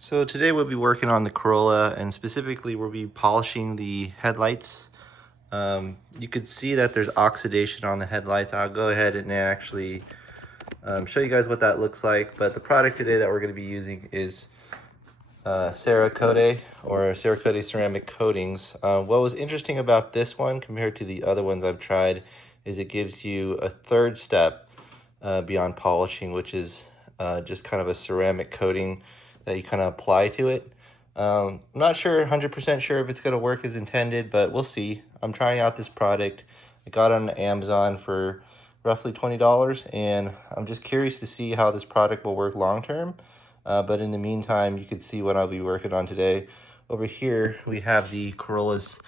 So today we'll be working on the Corolla, and specifically we'll be polishing the headlights. You could see that there's oxidation on the headlights. I'll go ahead and actually show you guys what that looks like. But the product today that we're going to be using is Cerakote or Cerakote ceramic coatings. What was interesting about this one compared to the other ones I've tried is it gives you a third step beyond polishing, which is just kind of a ceramic coating that you kind of apply to it. I'm not sure, 100% sure if it's going to work as intended, but we'll see. I'm trying out this product. I got it on Amazon for roughly $20, and I'm just curious to see how this product will work long term. But in the meantime, you can see what I'll be working on today. Over here, we have the Corolla's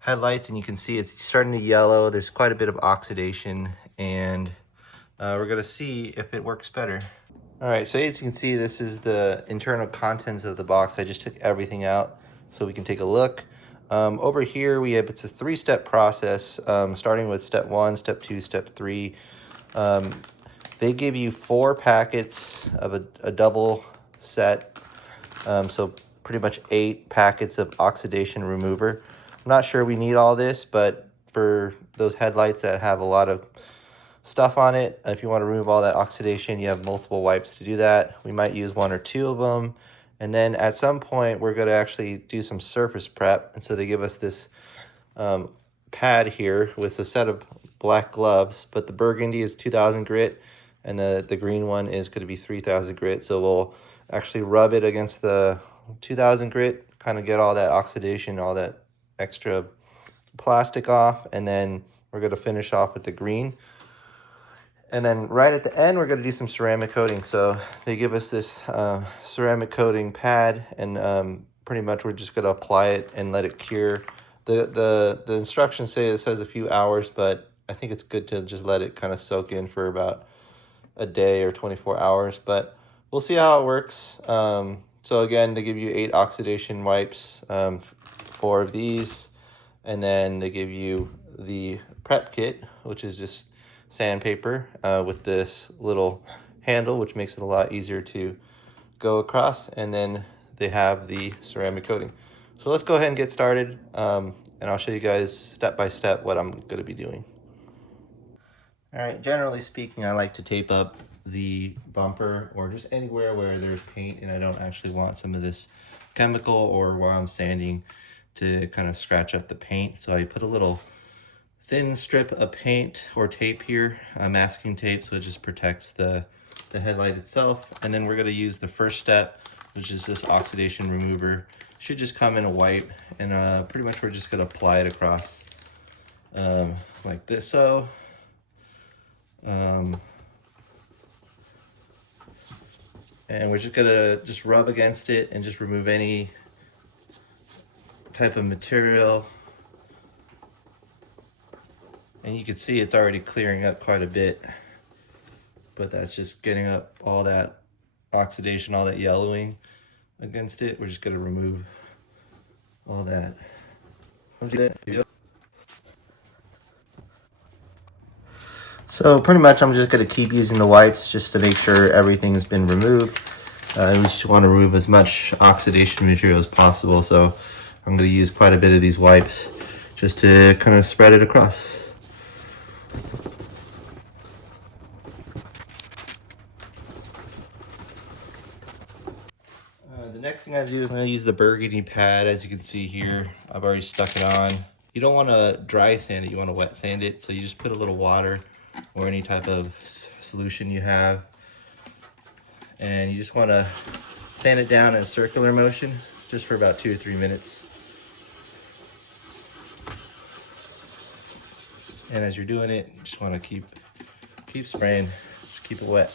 headlights, and you can see it's starting to yellow. There's quite a bit of oxidation, and we're gonna see if it works better. All right, so as you can see, this is the internal contents of the box. I just took everything out so we can take a look. Over here, it's a three-step process, starting with step 1, step 2, step 3. They give you 4 packets of a double set, so pretty much 8 packets of oxidation remover. I'm not sure we need all this, but for those headlights that have a lot of stuff on it, if you want to remove all that oxidation, you have multiple wipes to do that. We might use 1 or 2 of them, and then at some point we're going to actually do some surface prep. And so they give us this pad here with a set of black gloves, but the burgundy is 2000 grit and the green one is going to be 3000 grit. So we'll actually rub it against the 2000 grit, kind of get all that oxidation, all that extra plastic off, and then we're going to finish off with the green. And then right at the end, we're going to do some ceramic coating. So they give us this ceramic coating pad, and pretty much we're just going to apply it and let it cure. The instructions say it says a few hours, but I think it's good to just let it kind of soak in for about a day or 24 hours. But we'll see how it works. So again, they give you 8 oxidation wipes, 4 of these, and then they give you the prep kit, which is just sandpaper with this little handle, which makes it a lot easier to go across, and then they have the ceramic coating. So let's go ahead and get started, and I'll show you guys step by step what I'm going to be doing. All right, generally speaking, I like to tape up the bumper or just anywhere where there's paint and I don't actually want some of this chemical or while I'm sanding to kind of scratch up the paint. So I put a little thin strip of paint or tape here, masking tape, so it just protects the headlight itself. And then we're going to use the first step, which is this oxidation remover. Should just come in a wipe, and pretty much we're just going to apply it across like this. So and we're just going to just rub against it and just remove any type of material. And you can see it's already clearing up quite a bit, but that's just getting up all that oxidation, all that yellowing against it. We're just going to remove all that. So pretty much I'm just going to keep using the wipes just to make sure everything's been removed. We just want to remove as much oxidation material as possible, so I'm going to use quite a bit of these wipes just to kind of spread it across. The next thing I do is I'm going to use the burgundy pad. As you can see here, I've already stuck it on. You don't want to dry sand it, you want to wet sand it. So you just put a little water or any type of solution you have, and you just want to sand it down in a circular motion just for about 2 or 3 minutes. And as you're doing it, you just want to keep spraying, just keep it wet.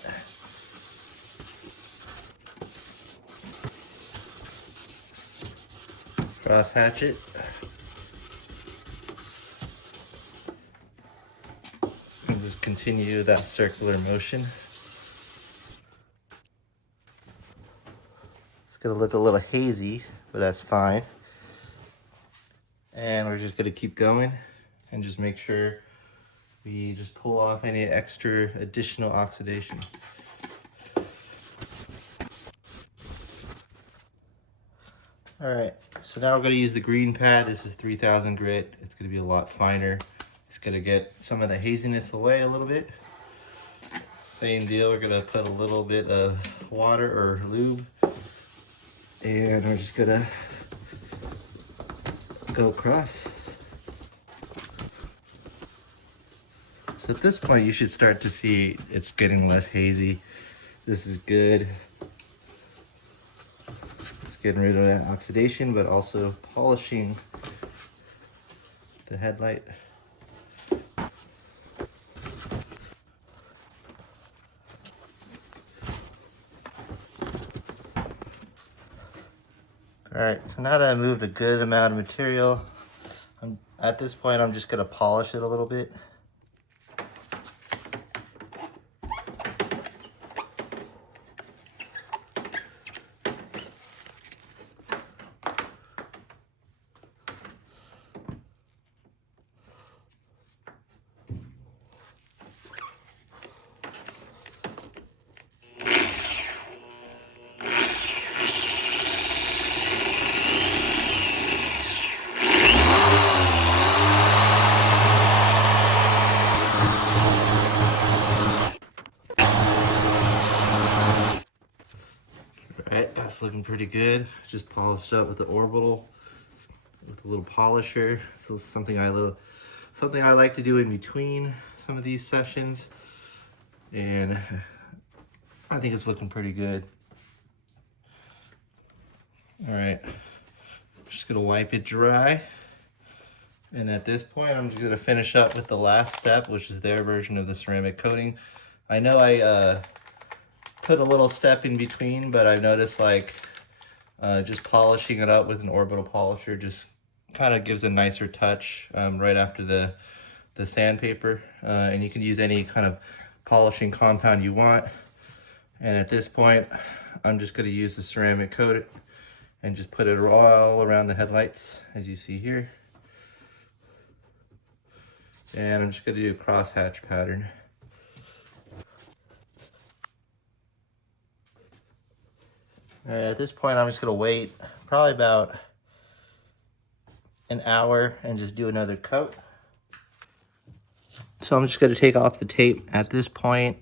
Cross hatch it. And just continue that circular motion. It's gonna look a little hazy, but that's fine. And we're just gonna keep going and just make sure we just pull off any extra additional oxidation. All right, so now we're gonna use the green pad. This is 3000 grit. It's gonna be a lot finer. It's gonna get some of the haziness away a little bit. Same deal, we're gonna put a little bit of water or lube, and we're just gonna go across. So at this point, you should start to see it's getting less hazy. This is good. It's getting rid of that oxidation, but also polishing the headlight. All right, so now that I moved a good amount of material, at this point, I'm just gonna polish it a little bit. Right, that's looking pretty good. Just polished up with the orbital, with a little polisher. So it's something I like to do in between some of these sessions, and I think it's looking pretty good. All right, just gonna wipe it dry, and at this point, I'm just gonna finish up with the last step, which is their version of the ceramic coating. I know I put a little step in between, but I've noticed like just polishing it up with an orbital polisher just kind of gives a nicer touch right after the sandpaper. And you can use any kind of polishing compound you want. And at this point, I'm just going to use the ceramic coat and just put it all around the headlights, as you see here. And I'm just going to do a crosshatch pattern. At this point, I'm just gonna wait probably about an hour and just do another coat. So I'm just gonna take off the tape at this point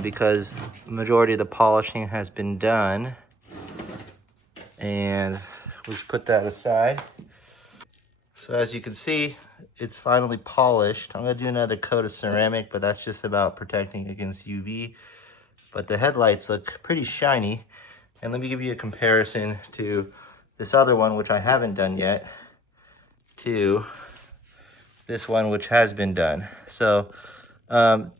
because the majority of the polishing has been done. And we'll just put that aside. So as you can see, it's finally polished. I'm gonna do another coat of ceramic, but that's just about protecting against UV. But the headlights look pretty shiny. And let me give you a comparison to this other one, which I haven't done yet, to this one, which has been done. So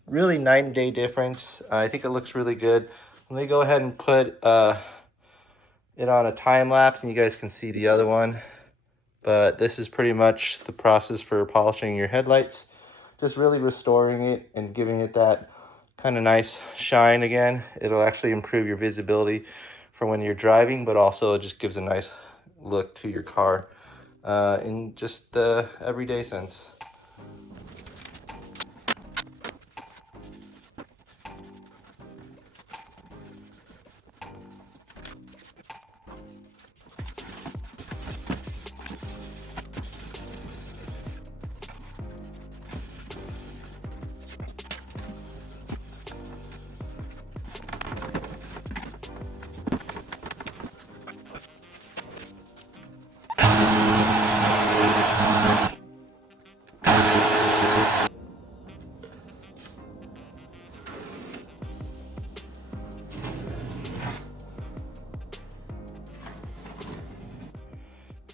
really night and day difference. I think it looks really good. Let me go ahead and put it on a time lapse and you guys can see the other one. But this is pretty much the process for polishing your headlights. Just really restoring it and giving it that kind of nice shine again. It'll actually improve your visibility for when you're driving, but also it just gives a nice look to your car in just the everyday sense.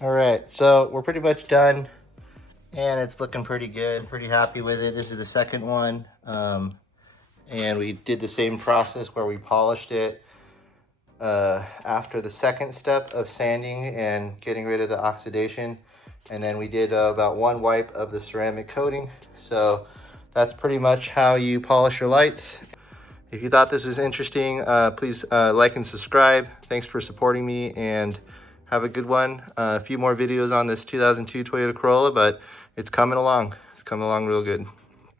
All right, so we're pretty much done and it's looking pretty good, pretty happy with it. This is the second one. And we did the same process where we polished it after the second step of sanding and getting rid of the oxidation. And then we did about one wipe of the ceramic coating. So that's pretty much how you polish your lights. If you thought this was interesting, please like and subscribe. Thanks for supporting me and have a good one. A few more videos on this 2002 Toyota Corolla, but it's coming along. It's coming along real good.